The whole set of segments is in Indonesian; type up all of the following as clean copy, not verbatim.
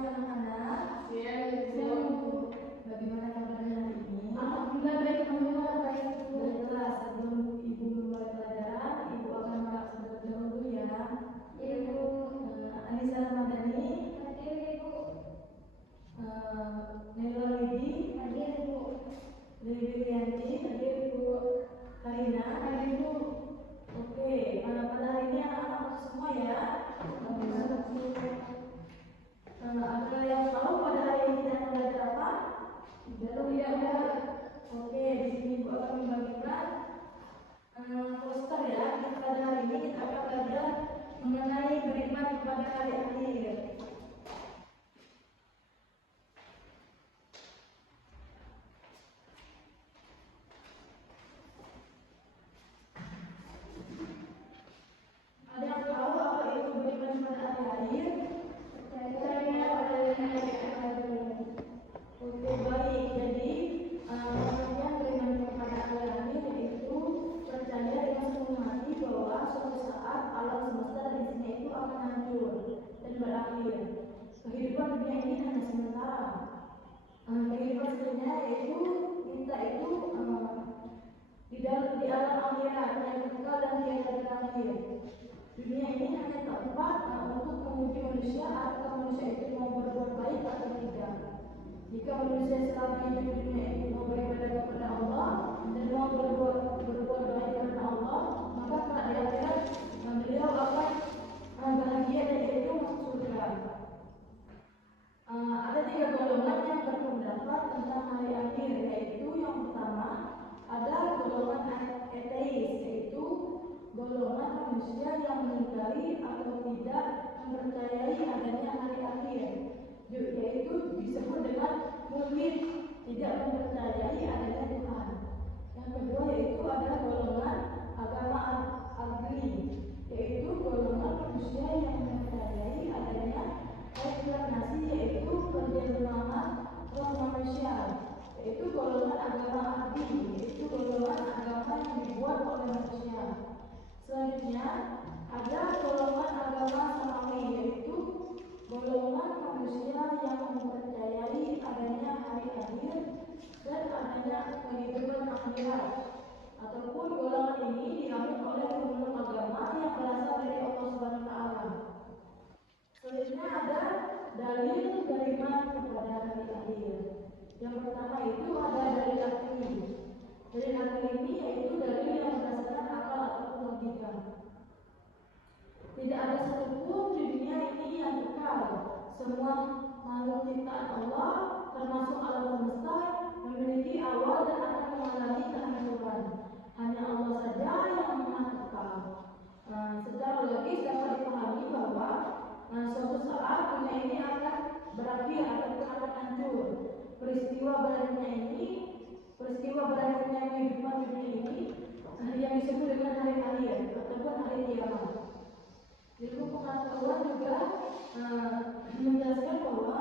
siang anak-anak. Siang Bu. Bagaimana kabarnya hari ini? Alhamdulillah baik, alhamdulillah baik Bu. Baiklah, sebelum Ibu memulai pelajaran, Ibu akan merasa terlebih dahulu ya. Ibu. Anissa Ramadhani, Hadir Ibu. Nela Widi, Hadir Bu. Dewi Wirianti, Hadir Bu. Karina. Hadir Bu. Oke, pada hari ini anak-anak semua ya. Ada yang tahu pada hari ini kita akan belajar apa? Belum ya Bu. Oke, di sini Ibu akan membagikan poster ya. Pada hari ini kita akan belajar mengenai beriman kepada hari akhir. Ada yang tahu apa itu beriman kepada hari akhir? Percaya pada hari akhir. Oke, baik. Jadi pengertian beriman kepada hari akhir yaitu percaya dengan sepenuh hati bahwa suatu saat alam semesta dan isinya itu akan hancur dan berakhir. Kehidupan dunia ini hanya sementara. Kehidupan sebenarnya yaitu kita itu di alam akhirat yang kekal dan tiada terakhir. Dunia ini hanya tempat untuk menguji manusia apakah manusia itu mau berbuat baik atau tidak. Jika manusia selama hidup di dunia itu mau beribadah kepada Allah dan mau berbuat baik kepada Allah, maka kelak di akhirat beliau akan bahagia dan yaitu masuk surga. Ada 3 golongan yang berpendapat tentang hari akhir, yaitu yang pertama ada golongan ateis, yaitu golongan manusia yang mengingkari atau tidak mempercayai adanya hari akhir, yaitu disebut dengan mulhid, tidak mempercayai adanya Tuhan. Yang kedua yaitu ada golongan agama agri, yaitu golongan manusia yang mempercayai adanya reinkarnasi, yaitu penjelmaan roh manusia, yaitu golongan agama agri, yaitu golongan agama yang dibuat oleh manusia. Selanjutnya ada golongan agama samawi, yaitu golongan manusia yang mempercayai adanya hari akhir dan adanya kehidupan akhirat. Ataupun golongan ini diambil oleh pemeluk agama yang berasal dari Allah Subhanahu wa taala. Selanjutnya ada dalil beriman kepada hari akhir. Yang pertama itu ada dalil akli. Dalil akli ini yaitu dalil yang berdasarkan akal atau logika. Tidak ada satupun di dunia ini yang kekal. Semua makhluk ciptaan Allah, termasuk alam semesta, memiliki awal dan akan mengalami kehancuran. Hanya Allah saja yang maha kekal. Secara logis dapat dipahami bahwa suatu saat dunia ini akan berakhir atau akan hancur. Peristiwa berakhirnya kehidupan dunia ini yang disebut dengan hari akhir ataupun hari kiamat. Ilmu pengetahuan juga menjelaskan bahwa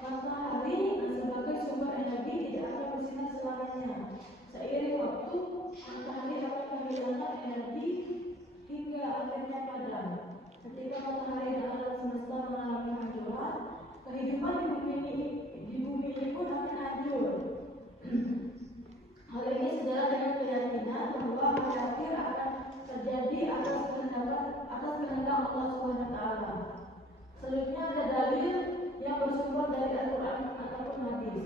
matahari sebagai sumber energi tidak akan bersinar selamanya. Seiring waktu, matahari akan kehilangan energi hingga akhirnya padam. Ketika matahari dan alam semesta mengalami hancuran, kehidupan di bumi ini pun akan hancur. Hal ini sejalan dengan keyakinan bahwa hari akhir akan terjadi atas kehendak Allah Subhanahu wa taala. Selanjutnya ada dalil yang bersumber dari Al-Qur'an ataupun hadis.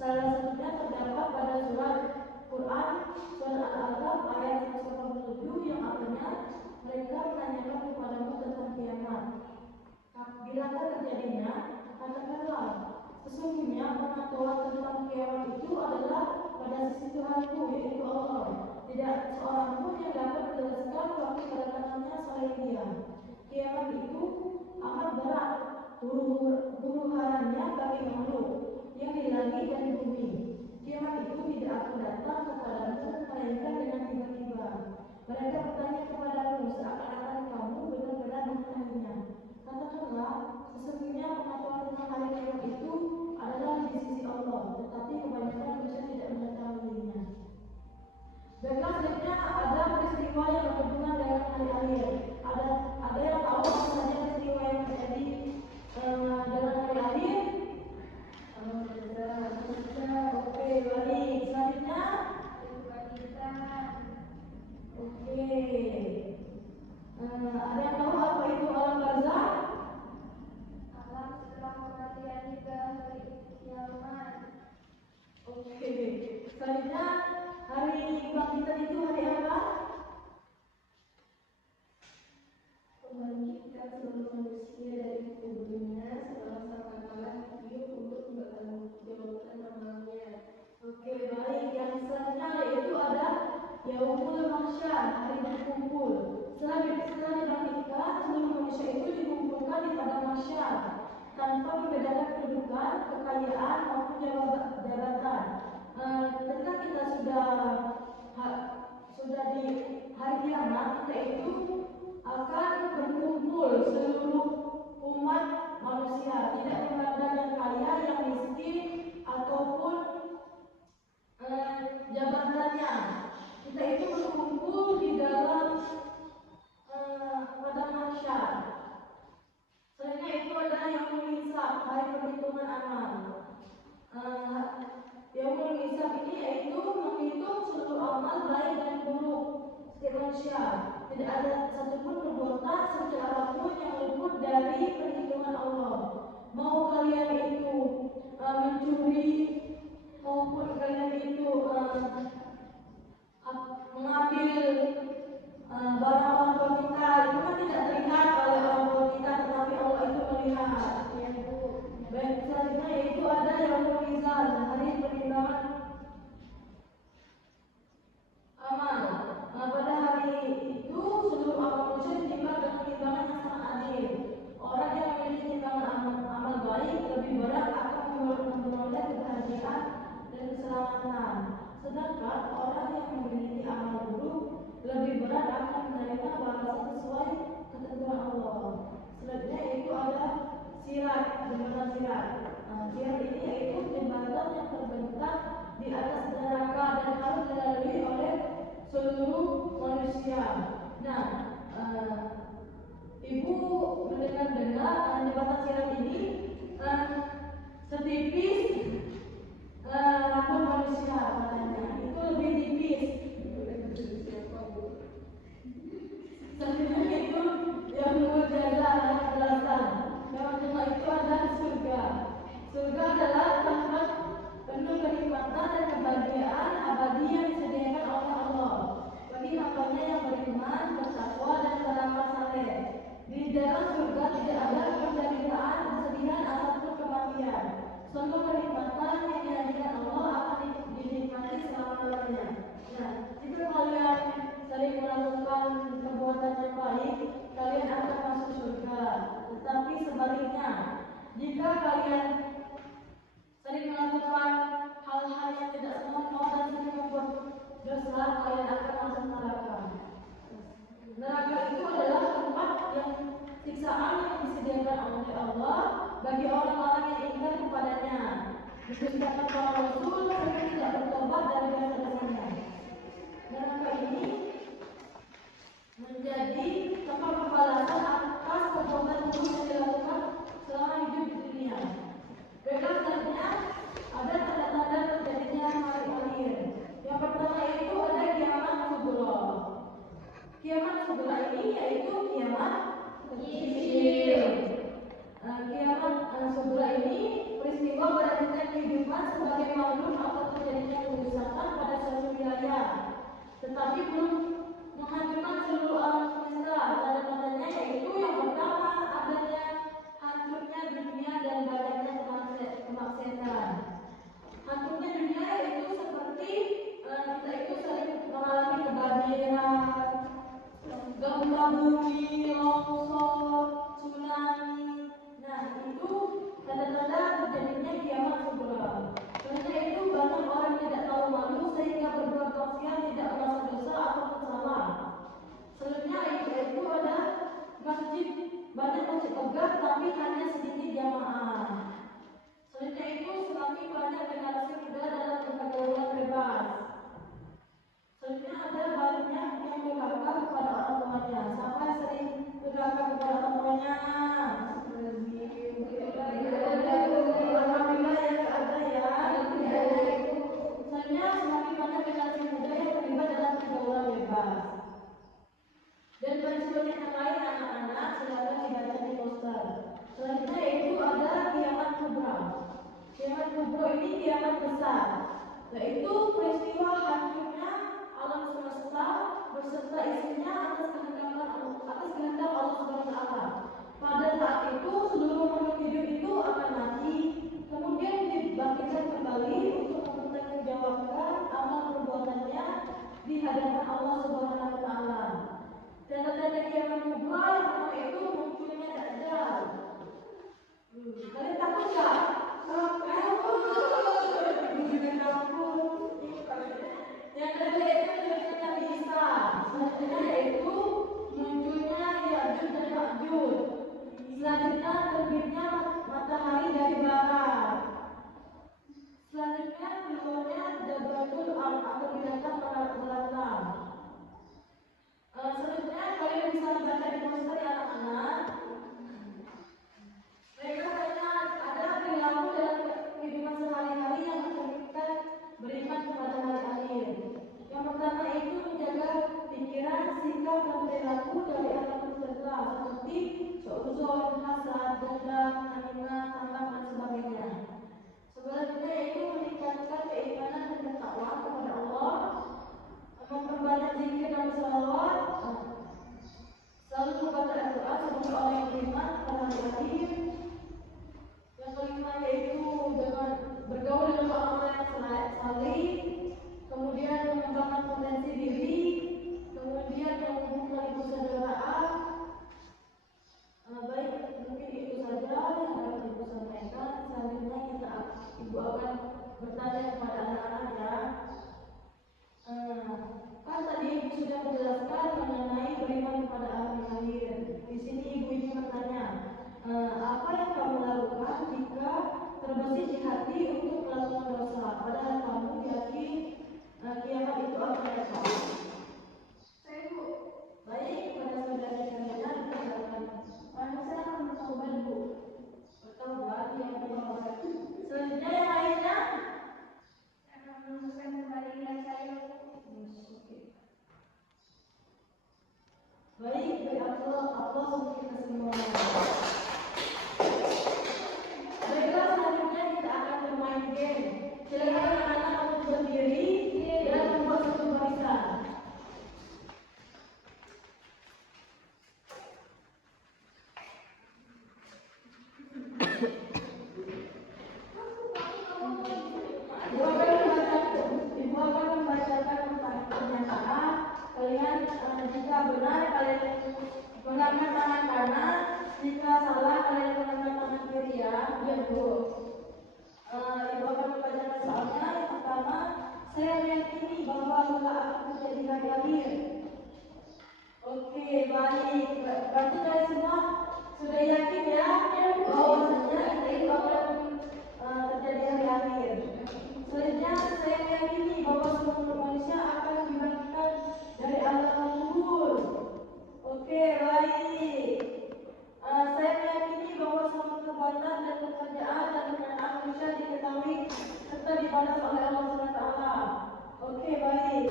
Salah satunya terdapat pada surat Quran surat Al-A'raf ayat 187 yang artinya mereka menanyakan kepadamu tentang kiamat. Bilakah terjadinya? Katakanlah, sesungguhnya pengetahuan tentang kiamat itu adalah pada sisi Tuhanku, yaitu Allah. Tidak seorang pun yang dapat menjelaskan waktu kedatangannya selain Dia. Kiamat itu amat berat huru-haranya bagi makhluk yang di langit dan di bumi. Kiamat itu tidak akan datang kepadamu melainkan dengan tiba-tiba. Mereka bertanya kepadamu seakan-akan kamu benar-benar mengetahuinya. Katakanlah, sesungguhnya pengetahuan tentang hari kiamat itu adalah di sisi Allah, tetapi kebanyakan manusia tidak mengetahuinya. Baiklah, selanjutnya ada peristiwa yang berhubungan dengan hari akhir. Ada yang tahu apa saja peristiwa yang terjadi dalam hari akhir? ada Yaumul Mahsyar, hari berkumpul. Setelah dibangkitkan, seluruh manusia itu dikumpulkan di padang mahsyar tanpa membedakan kedudukan, kekayaan maupun jabatan. Ketika kita sudah di hari kiamat, kita itu akan berkumpul seluruh umat manusia, tidak memandang yang kaya, yang miskin ataupun jabatannya. Kita itu berkumpul di dalam padang mahsyar. Selanjutnya itu adalah Yaumul Hisab, hari perhitungan amal. Yaumul Hisab ini yaitu menghitung seluruh amal baik dan buruk setiap manusia. Tidak ada satupun perbuatan sekecil apapun yang luput dari perhitungan Allah. Mau kalian itu mencuri, maupun kalian itu mengambil barang orang tua kita, itu kan tidak terlihat oleh orang tua kita, tetapi Allah itu melihat. Baik, selanjutnya yaitu ada Yaumul Mizan, hari penimbangan amal. Pada hari itu seluruh amal manusia ditimbang dengan timbangan yang sangat adil. Orang yang memiliki timbangan amal baik lebih berat akan memperoleh kebahagiaan dan keselamatan. Sedangkan orang yang memiliki amal buruk lebih berat akan menerima balasan sesuai ketentuan Allah. Selanjutnya itu ada sirat, jembatan sirat. Sirat ini yaitu jembatan yang terbentang di atas neraka dan harus dilalui oleh seluruh manusia. Nah, Ibu mendengar jembatan sirat ini setipis rambut manusia, katanya itu lebih tipis. Sebenarnya itu yang menjaga kejelasan. Yang kedua itu adalah surga. Surga adalah tempat penuh kenikmatan dan kebahagiaan abadi yang disediakan oleh Allah bagi hambanya yang beriman, bertakwa dan beramal saleh. Di dalam surga tidak ada penderitaan, kesedihan ataupun kematian. Semua kenikmatan yang dihadirkan Allah akan dinikmati selama-lamanya. Nah, jika kalian sering melakukan perbuatan yang baik, kalian akan masuk surga. Tetapi sebaliknya, jika kalian sering melakukan hal-hal yang tidak senonoh dan sering membuat dosa, kalian akan masuk neraka. Neraka itu adalah tempat yang siksaan yang disediakan oleh Allah bagi orang-orang yang ingkar kepadanya. Disediakan para rasul mereka tidak bertobat dari dosa-dosanya. Neraka ini menjadi tempat pembalasan atas perbuatan buruk yang dilakukan selama hidup di dunia. Selanjutnya ada tanda-tanda terjadinya hari akhir. Yang pertama itu ada kiamat kubra. Kiamat kubra ini yaitu kiamat kecil. Kiamat kubra ini peristiwa berlanjutnya kehidupan sebagai makhluk atau terjadinya kerusakan pada suatu wilayah, tetapi belum menghancurkan seluruh alam semesta. Tanda-tandanya yaitu yang pertama adanya hancurnya dunia dan banyaknya kemaksiatan. Hancurnya dunia itu seperti kita itu sering mengalami kebanjiran, gempa bumi, longsor, tsunami. Nah, itu tanda-tanda terjadinya kiamat kubra. Karena itu banyak orang tidak tahu malu sehingga berbuat maksiat, tidak merasa dosa ataupun salah. Selanjutnya itu ada masjid, banyak masjid tegak tapi hanya sedikit jamaah. Selanjutnya itu semakin banyak generasi muda dalam pergaulan bebas. Selanjutnya ada banyak yang durhaka kepada orang tuanya. Siapa yang sering durhaka kepada orang tuanya? Alhamdulillah ya, ada ya. Selanjutnya semakin banyak generasi muda yang terlibat dalam pergaulan bebas. Dan banyak yang lain anak-anak silakan dibaca di poster. Selanjutnya itu ada kiamat kubra. Kiamat kubra ini kiamat besar, yaitu peristiwa hancurnya alam semesta beserta isinya atas kehendak Allah Subhanahu wa taala. Pada saat itu seluruh makhluk hidup itu akan mati, kemudian dibangkitkan kembali untuk mempertanggungjawabkan amal perbuatannya hadapan Allah Subhanahu wa taala. Tanda-tanda kiamat kubra yang pertama itu munculnya Dajjal. Kalian takut nggak? Yang kedua itu munculnya Nabi Isa. Selanjutnya yaitu munculnya Ya'juj dan Ma'juj. Selanjutnya terbitnya matahari dari barat. Selanjutnya keluarnya Jabratul atau binatang melata. Selanjutnya kalian bisa baca di poster ya anak-anak. Mereka ada perilaku dalam kehidupan sehari-hari yang mencerminkan beriman kepada hari akhir. Yang pertama itu menjaga pikiran, sikap, dan perilaku dari alam tercela seperti seuzon, hasad, dendam, namimah, tambak, dan sebagainya. Selanjutnya yaitu meningkatkan keimanan dan ketakwaan kepada Allah, memperbanyak zikir dan sholawat, selalu membaca Al-Quran sebagai orang yang beriman kepada hari akhir. Yang kelima yaitu dengan bergaul dengan orang-orang yang saleh, kemudian mengembangkan potensi diri, kemudian mengumpulkan persaudaraan. Baik, mungkin itu saja yang dapat Ibu sampaikan. Selanjutnya Ibu akan bertanya kepada anak-anak ya. Kan tadi Ibu sudah menjelaskan mengenai beriman kepada hari akhir. Di sini Ibu ingin bertanya, apa yang kamu lakukan jika terbesit di hati untuk melakukan dosa, padahal kamu yakin kiamat itu akan datang? Saya Bu. Baik, pada saudara sekalian, saya akan bertobat Bu. Bertobat yang bertobat. Selanjutnya yang lainnya Akan meluruskan kembali nilai saya Bu. Baik, beri Allah untuk kita semua. Baiklah, selanjutnya kita akan bermain game. Silakan anak-anak untuk berdiri dan membuat satu barisan. Ibu akan membacakan pernyataan. Kalian jika benar kalian mengangkat tangan kanan, jika salah kalian mengangkat tangan kiri ya. Ya Bu. Ibu akan membacakan soalnya. Yang pertama, saya meyakini bahwa Allah akan menjadi hari akhir. Oke, baik. Berarti kalian semua sudah yakin ya bahwasanya itu akan terjadi hari akhir. Selanjutnya, saya meyakini bahwa seluruh manusia akan dibangkitkan dari alam kubur. Oke, baik. Saya meyakini bahwa semua perbuatan dan pekerjaan dan pernyataan manusia diketahui serta dibalas oleh Allah SWT. Oke, baik.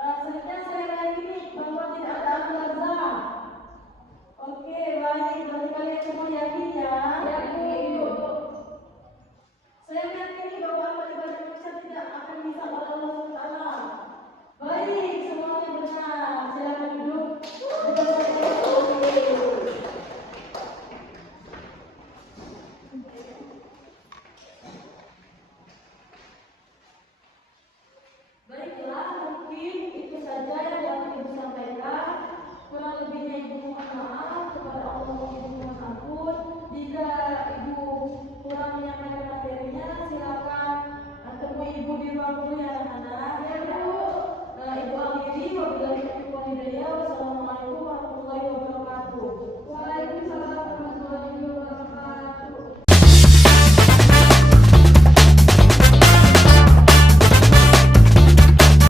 Selanjutnya saya meyakini bahwa tidak ada alam barzakh. Oke, baik. Berarti kalian semua yakin ya? Yakin. Saya meyakini bahwa amal ibadah manusia tidak akan bisa oleh Allah SWT. Baik, semuanya benar. Silakan duduk. Baiklah, mungkin itu saja yang dapat Ibu sampaikan. Kurang lebihnya Ibu